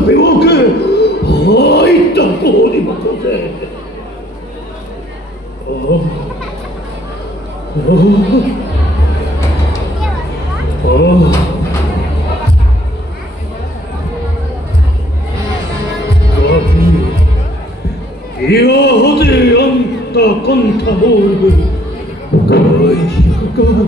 bewogen, heute vor die Makote. Oh. Ia hode anta konta morgu, kai shikabu.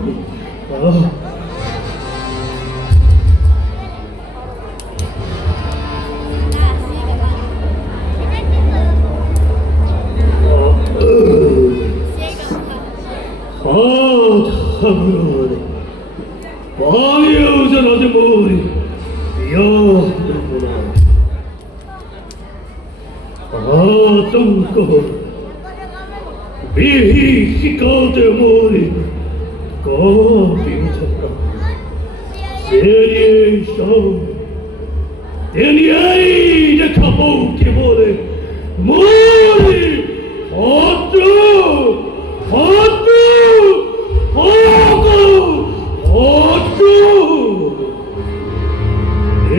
Habrone, Valeu de mori, Tonko, Bihi Hikote Mori, Computer, Seriation, Deniei de Kabuki Mori, Mori, Hotu,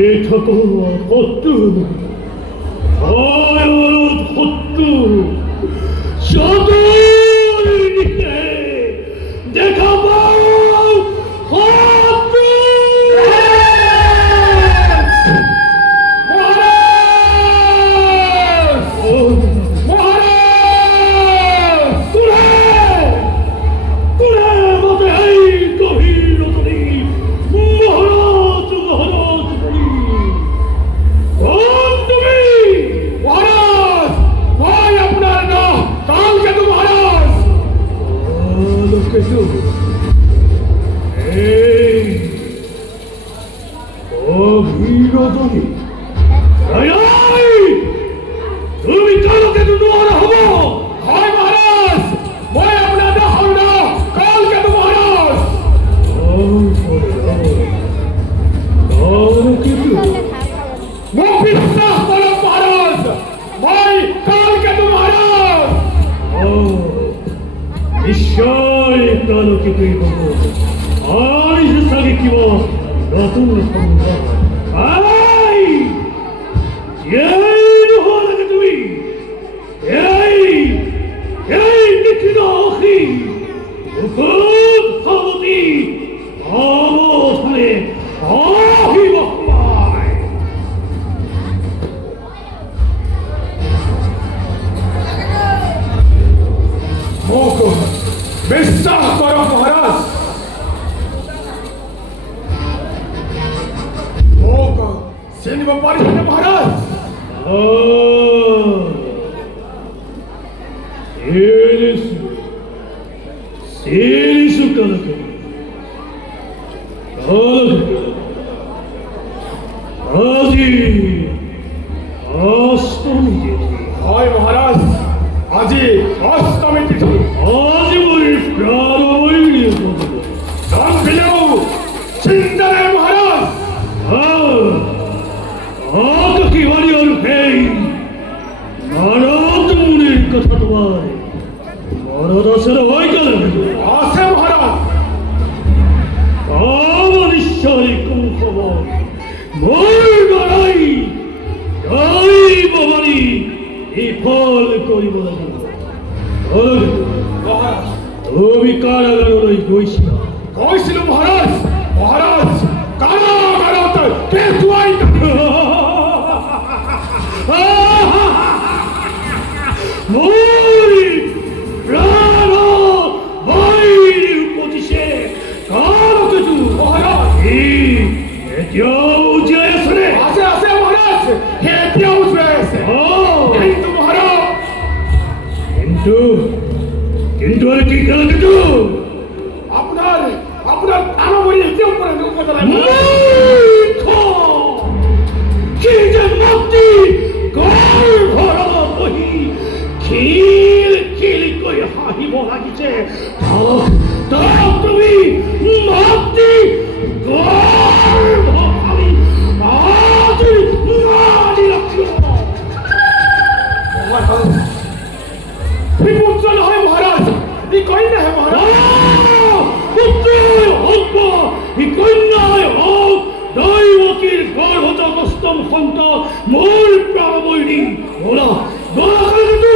Etako wa Hotu, Ayarot Hotu, Shadori Dekabao Hotu! মোর প্রাণবৈরী ওরা দয়া করে কিন্তু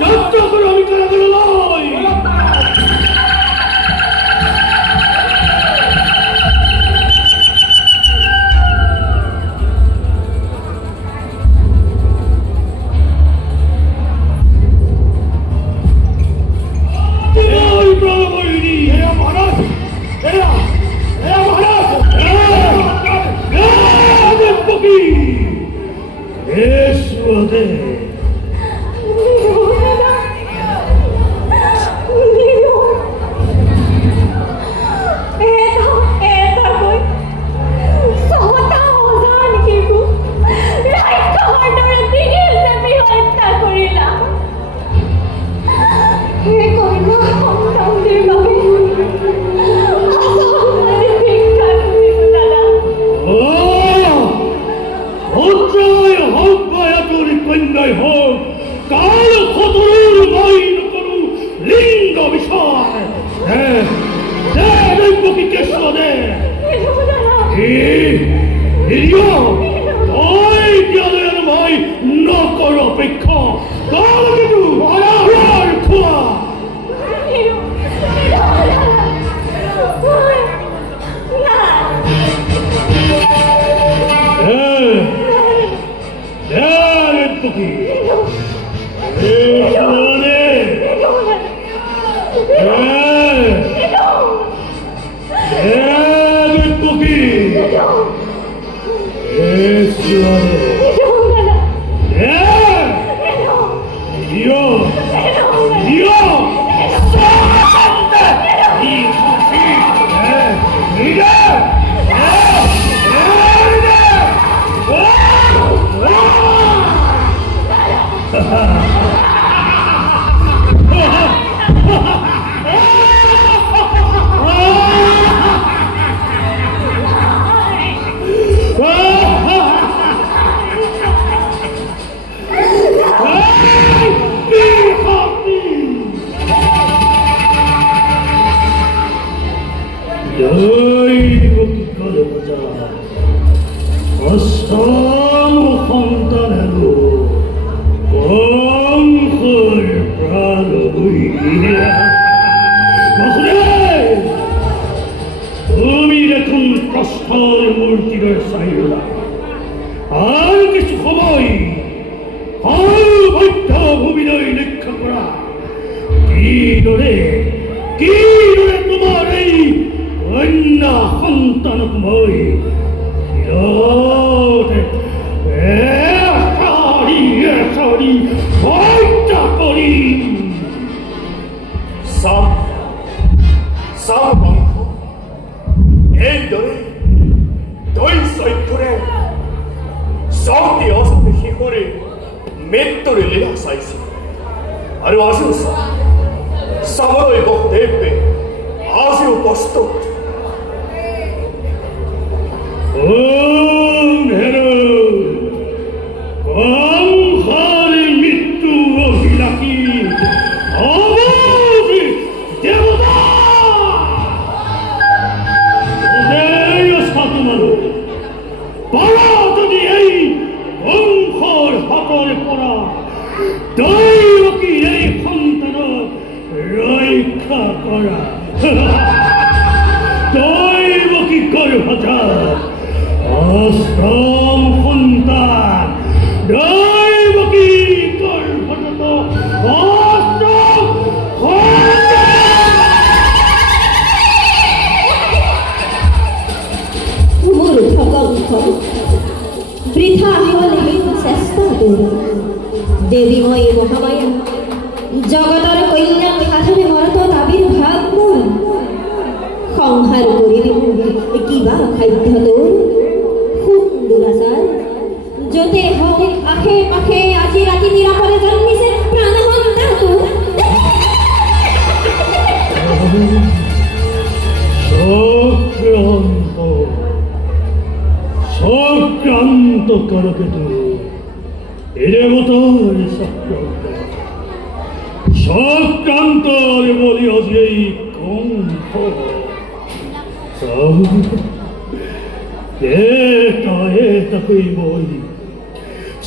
যাত্রা করে আমি কারাগারে নয়।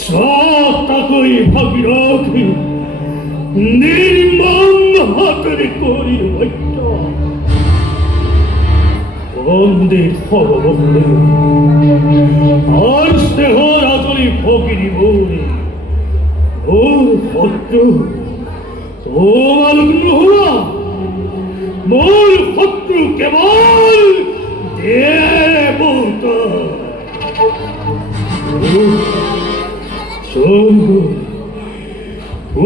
সাতাকই ভাগীরথী নির্মম হাতের করির বৈঠা বন্দে হরবন্দে আর স্নেহ রাজনী ভগিনী বৌরে ওর শত্রু তোমার গ্রহরা মোর শত্রু কেবল দেবতা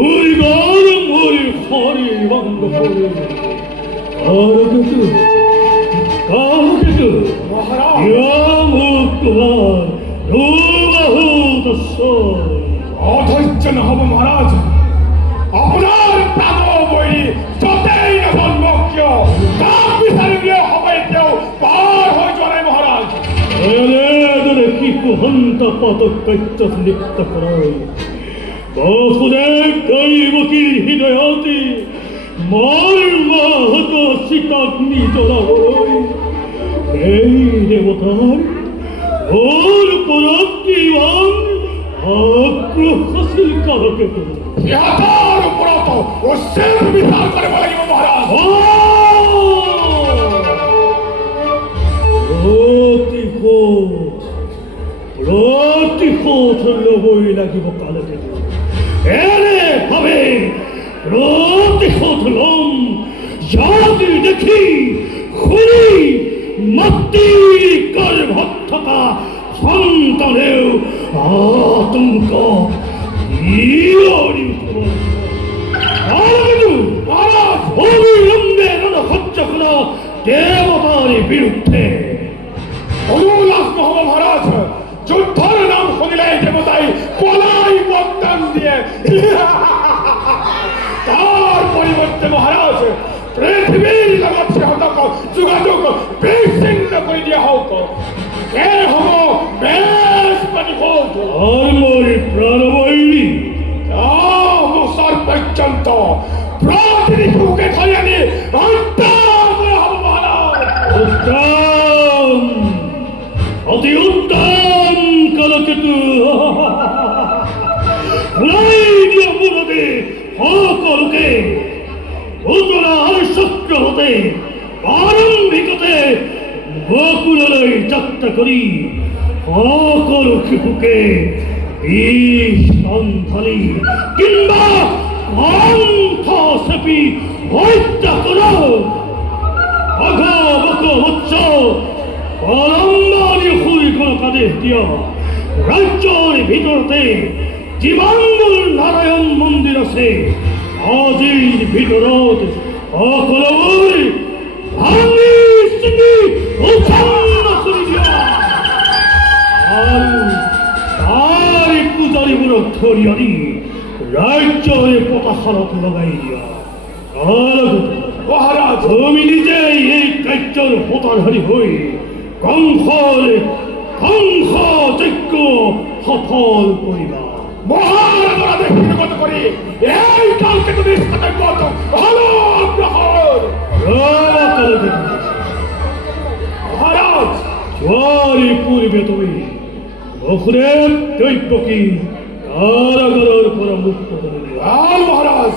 ওই গান ওই হরি বন্ধ করে আর কিছু অধৈর্য না হব মহারাজ আপনার প্রাণ বই যতই না জন্মক্য তার বিচারিলে হবে কেউ পার হয়ে চলে মহারাজ কি কুহন্ত পদকৈত্য লিপ্ত করাই বসুদেব দৈবকীর হৃদয়তি মর্ম হত শীতাগ্নি জ্বলাই এই দেবতার ওর পরক্তিবান আগ্রহ হাসিল কারকে ইহার উপরত ও সেব বিচার করে বলিব মহারাজ প্রতিশোধ লবই লাগিব কালকে এনে ভাবে প্রতিশোধ লম যদি দেখি খুনি মাতৃ গর্ভত থকা সন্তানেও আতঙ্ক অবিলম্বে রণসজ্জা করা দেবতার বিরুদ্ধে অনুলাস নহব মহারাজ যুদ্ধের নাম শুনিলে দেবতাই পলাই বদান দিয়ে তার পরিবর্তে মহারাজ পৃথিবীর লগত সিহঁতক যোগাযোগ বিচ্ছিন্ন কৰি দিয়া হওক এ হব বেশ পানিপথ আর মোর প্রাণবৈরী বছর পর্যন্ত প্রতিটি বুকে ধরে আনি হত্যা করা হব মহারাজ উত্তম অতি উত্তম কালকেতু অপরাধে সকলকে উত্তরার শস্ত্র হতে আরম্ভিকতে গোকুললৈ যাত্রা করি সকল শিশুকে বিষ সন্ধানী কিংবা কণ্ঠ চেপি হত্যা করো অঘবক উচ্চ অলম্বনী শুই আদেশ দিয়া রাজ্যের ভিতরতে জীবাঙ্গুল নারায়ণ মন্দির আছে আজির ভিতরত সকলবোৰ ভাঙি চিঙি উচ্ছন্ন কৰি দিয়া আৰু তাৰ পূজাৰীবোৰক ধৰি আনি ৰাজ্যৰ পতাশালত লগাই দিয়া মহাৰাজ তুমি নিজেই এই কাৰ্যৰ হোতাধাৰী হৈ কংসৰ যজ্ঞ সফল কৰিবা মহারাজরা ব্যক্তিগত করি এই কালকে তুমি সাথে কত ভালো গ্রহণ মহারাজ জোয়ারি পূর্বে তুমি বসুদেব দৈত্যকী কারাগারের পর মুক্ত করে দিও মহারাজ